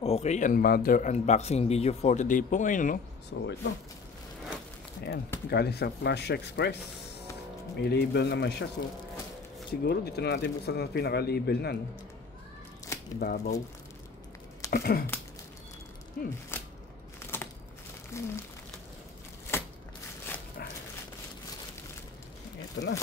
Okay, another unboxing video for today po ngayon, no? So ito, ayan, galing sa Flash Express. May label naman siya, so siguro dito na natin buksan ang pinaka-label na, no? Ibabaw. Ito na.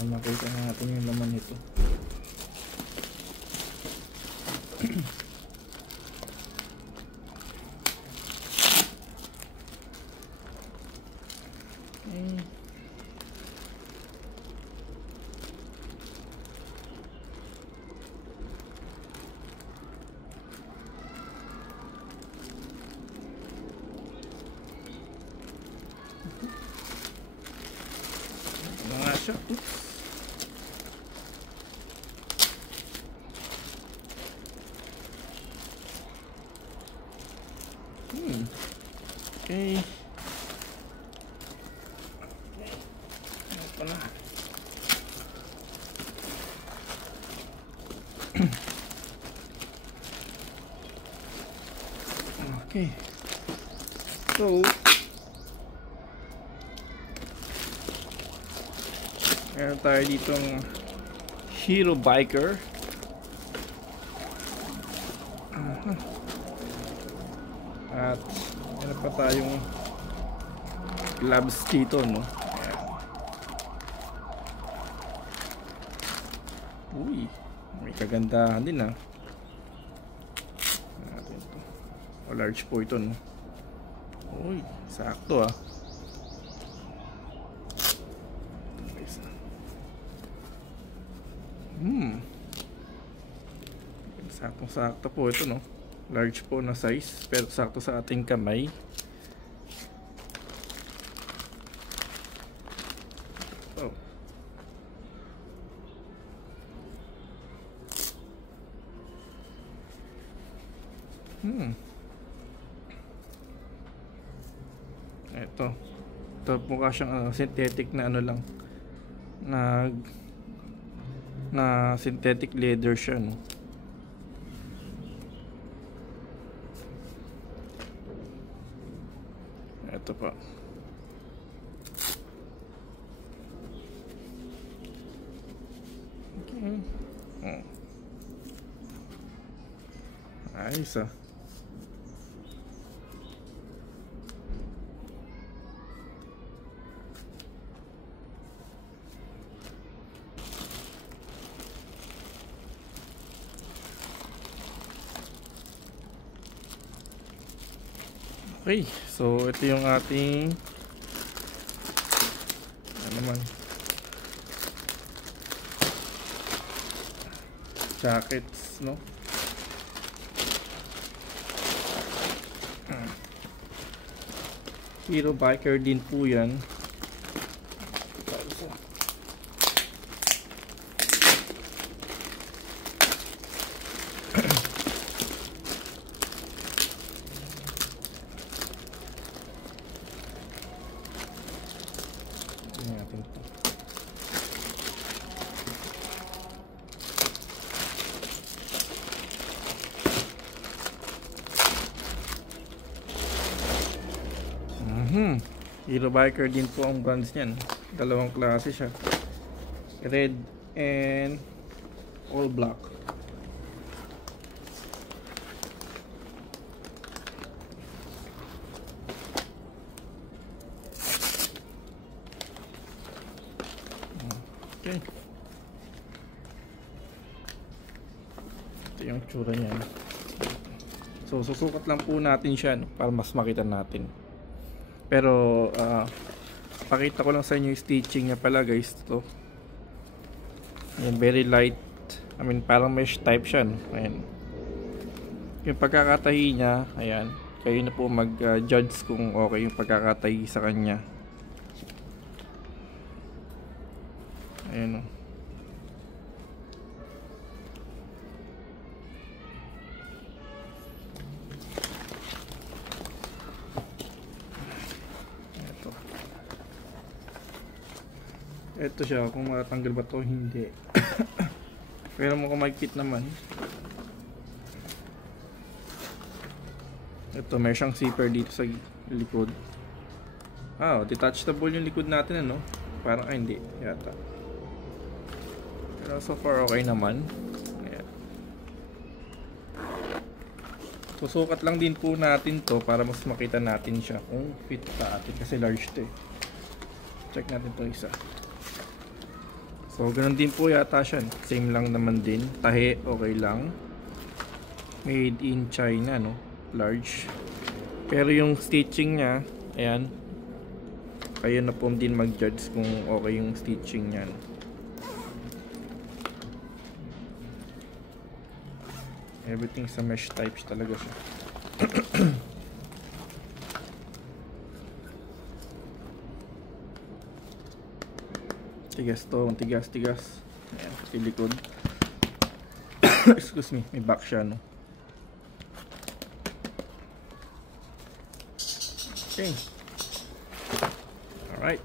Makita natin yung laman nito. Mga siya. Oops. Okay. Ano pa na? Okay. So, meron tayo ditong Hero Biker. At meron pa tayong gloves dito, no? Uy, may kagandahan din, ah. O large po ito, no? Uy, sakto, ah. Sakto po ito, no? Large po na size, pero sakto sa ating kamay. Oh. Ito mukha siyang synthetic na ano lang, na synthetic leather siya, no? Ito pa. Okay. Oh. Ayos, ah. Okay, so ito yung ating ano naman, jackets, no? Hero Biker din po yan. Hero Biker din po ang brands niyan. Dalawang klase siya. Red and all black. Okay. Ito yung tsura niya. So susukat lang po natin siya, no, para mas makita natin. Pero pakita ko lang sa inyo yung stitching niya pala, guys. Ito. Ayan, very light. I mean, parang mesh type siya, no? Ayan. Yung pagkakatahi niya, ayan, kayo na po mag-judge kung okay yung pagkakatahi sa kanya. Ayan o. Ito siya, kung matanggal ba to hindi. Pero mukhang magkit naman. Ito, may siyang zipper dito sa likod. Detachable yung likod natin, ano? Parang hindi yata. Pero so far okay naman. Ayan. Susukat lang din po natin to para mas makita natin siya kung fit sa atin kasi large to eh. Check natin to isa. So ganun din po yata siya. Same lang naman din. Tahi okay lang. Made in China, no? Large. Pero yung stitching niya, ayan, kayo na po din mag-judge kung okay yung stitching niya, no? Everything sa mesh types talaga siya. Tigas to, tigas. Ayan, sa likod. Excuse me, may back siya, no? Okay. Alright.